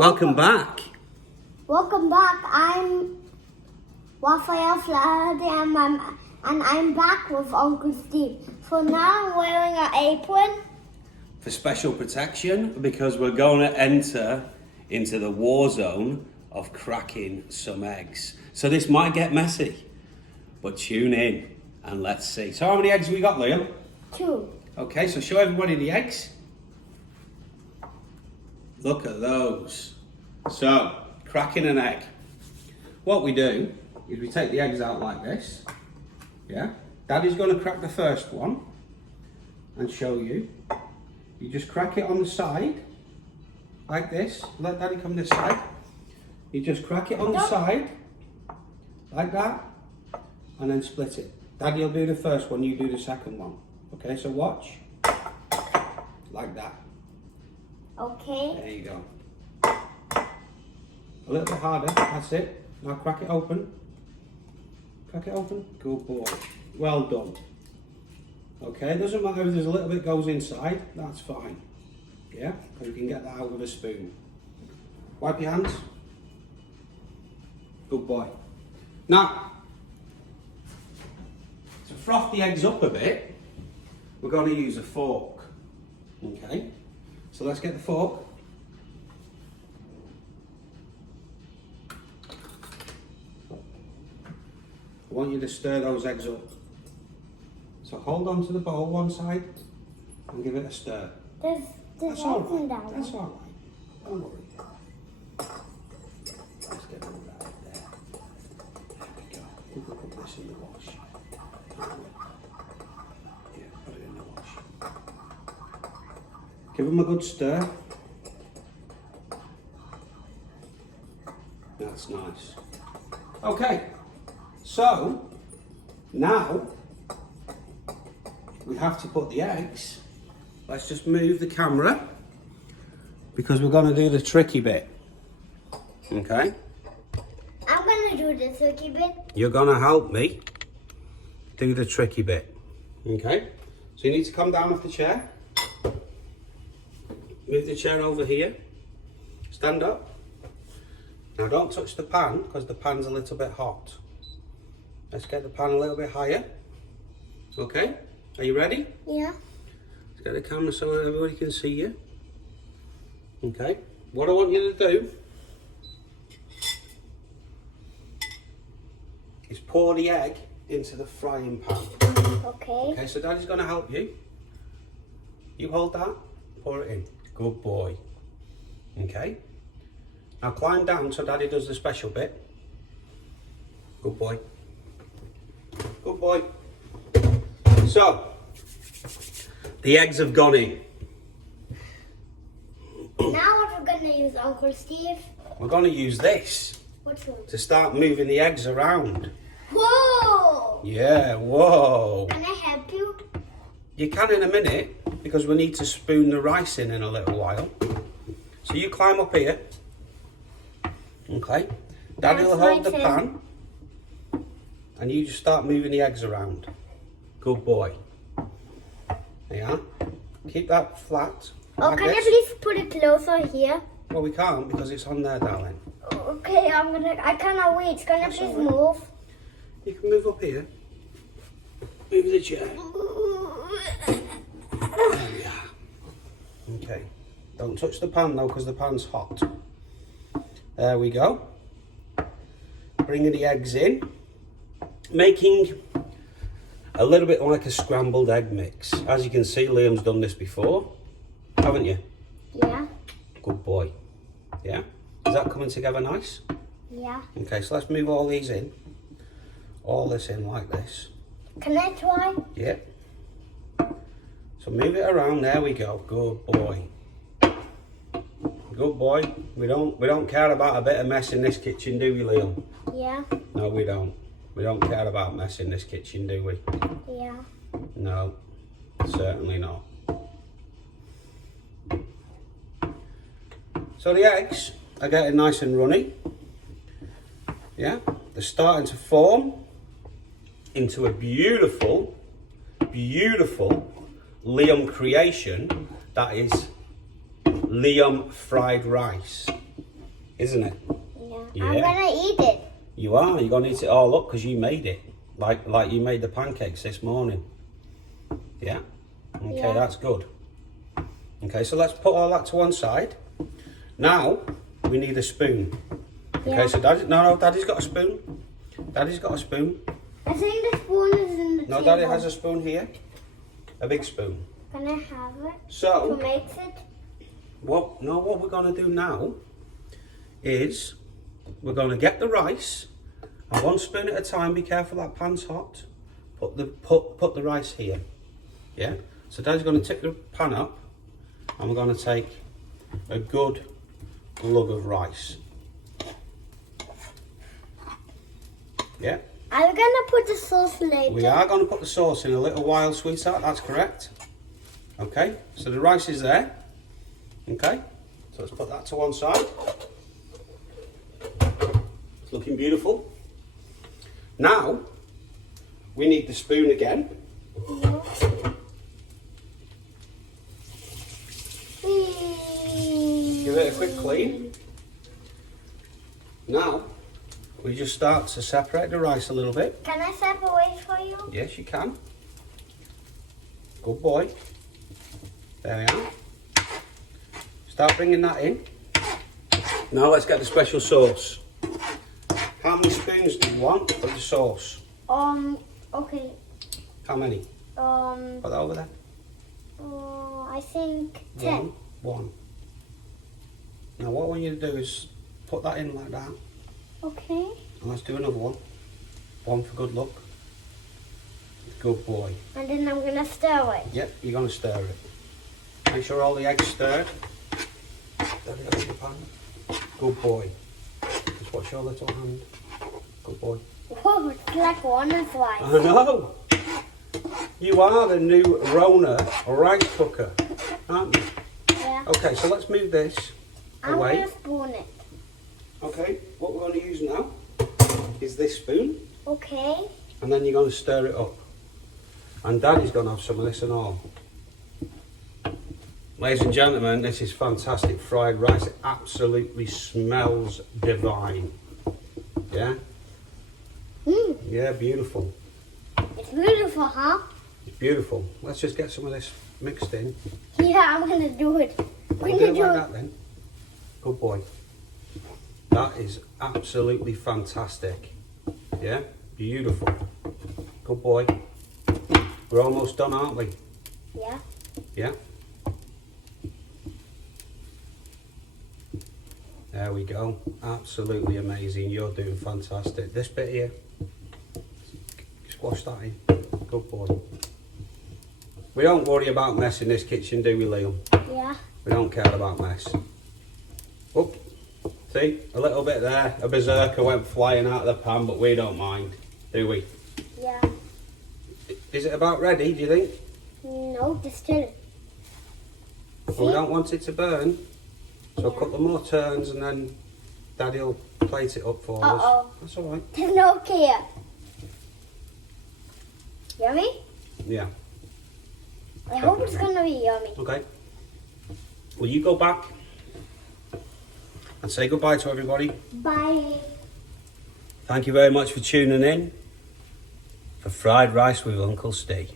Welcome back. Welcome back. I'm Raphael Flaherty and I'm back with Uncle Steve. So now I'm wearing an apron. For special protection, because we're going to enter into the war zone of cracking some eggs. So this might get messy, but tune in and let's see. So how many eggs we got, Liam? 2. Okay, so show everybody the eggs. Look at those. So, cracking an egg. What we do is we take the eggs out like this. Yeah? Daddy's going to crack the first one and show you. You just crack it on the side, like this. Let Daddy come this side. You just crack it on the side, like that, and then split it. Daddy will do the first one, you do the second one. Okay, so watch. Like that. Okay. There you go. A little bit harder, that's it. Now crack it open. Crack it open. Good boy. Well done. Okay, it doesn't matter if there's a little bit goes inside, that's fine. Yeah, because we can get that out with a spoon. Wipe your hands. Good boy. Now, to froth the eggs up a bit, we're going to use a fork. Okay, so let's get the fork. I want you to stir those eggs up. So hold on to the bowl one side and give it a stir. There's That's all eggs in right. that That's one. all right. Don't worry. Let's get rid of that up there. There we go. We can put this in the wash. Yeah, put it in the wash. Give them a good stir. That's nice. Okay. So, now, we have to put the eggs. Let's just move the camera because we're going to do the tricky bit. Okay? I'm going to do the tricky bit. You're going to help me do the tricky bit. Okay? So you need to come down off the chair. Move the chair over here. Stand up. Now don't touch the pan because the pan's a little bit hot. Let's get the pan a little bit higher. Okay? Are you ready? Yeah. Let's get the camera so everybody can see you. Okay? What I want you to do is pour the egg into the frying pan. Okay. Okay, so Daddy's going to help you. You hold that, pour it in. Good boy. Okay? Now climb down so Daddy does the special bit. Good boy. Good boy. So, the eggs have gone in. Now what we're going to use, Uncle Steve? We're going to use this Which one? to start moving the eggs around. Whoa! Yeah, whoa. Can I help you? You can in a minute because we need to spoon the rice in a little while. So you climb up here. Okay. Daddy will hold the pan. And you just start moving the eggs around. Good boy. There you are. Keep that flat. Oh, like can this. you please put it closer here? Well, we can't because it's on there, darling. Okay, I cannot wait. Can you That's please all right. move? You can move up here. Move the chair. There we are. Okay. Don't touch the pan though because the pan's hot. There we go. Bringing the eggs in. Making a little bit like a scrambled egg mix. As you can see, Liam's done this before, haven't you? Yeah. Good boy. Yeah? Is that coming together nice? Yeah. Okay, so let's move all these in. All this in like this. Can I try? Yeah. So move it around. There we go. Good boy. Good boy. We don't care about a bit of mess in this kitchen, do we, Liam? Yeah. No, we don't. We don't care about mess in this kitchen, do we? Yeah. No, certainly not. So the eggs are getting nice and runny. Yeah, they're starting to form into a beautiful, beautiful Liam creation that is Liam fried rice. isn't it? Yeah. I'm gonna eat it. You are. You're going to eat it all up because you made it. Like you made the pancakes this morning. Yeah? Okay, Yeah. that's good. Okay, so let's put all that to one side. Now, we need a spoon. Okay, Yeah. so Daddy's got a spoon. Daddy's got a spoon. I think the spoon is in the No, table. Daddy has a spoon here. A big spoon. Can I have it? So, To make it? what we're going to do now is we're going to get the rice, and one spoon at a time. Be careful, that pan's hot. Put the rice here. Yeah. So Dad's going to tip the pan up, and we're going to take a good lug of rice. Yeah. Are you gonna put the sauce later? We are going to put the sauce in a little while, sweetheart. That's correct. Okay. So the rice is there. Okay. So let's put that to one side. It's looking beautiful. Now we need the spoon again. Yeah. Give it a quick clean. Now we just start to separate the rice a little bit. Can I separate for you? Yes, you can. Good boy. There we are. Start bringing that in. Now let's get the special sauce. How many spoons do you want for the sauce? Okay. How many? Put that over there. I think 10. One. Now what I want you to do is put that in like that. Okay. And let's do another one. One for good luck. Good boy. And then I'm gonna stir it. Yep, you're going to stir it. Make sure all the eggs stirred. There we go, in the pan. Good boy. Just watch your little hand. Good boy. Whoa, it's like one is right. I know. You are the new Rona rice cooker, aren't you? Yeah. Okay, so let's move this I'm away. gonna spoon it. Okay, what we're going to use now is this spoon, Okay. and then you're going to stir it up. And Daddy's going to have some of this and all. Ladies and gentlemen, this is fantastic fried rice. It absolutely smells divine. Yeah? Mm, Yeah, beautiful. it's beautiful, huh? It's beautiful. Let's just get some of this mixed in. Yeah, I'm gonna do it. I'm We'll gonna do it do like it. that then. Good boy. That is absolutely fantastic. Yeah? Beautiful. Good boy. We're almost done, aren't we? Yeah. Yeah? There we go. Absolutely amazing. You're doing fantastic. This bit here, squash that in. Good boy. We don't worry about mess in this kitchen, do we, Liam? Yeah. We don't care about mess. Oop. See? A little bit there. A berserker went flying out of the pan, but we don't mind, do we? Yeah. Is it about ready, do you think? No, just still. Well, we don't want it to burn. So a Yeah. couple more turns and then Daddy'll plate it up for us. Uh-oh. That's alright. There's no care. Yummy? Yeah. I hope it's gonna be yummy. Okay. Well, you go back and say goodbye to everybody. Bye. Thank you very much for tuning in for Fried Rice with Uncle Steve.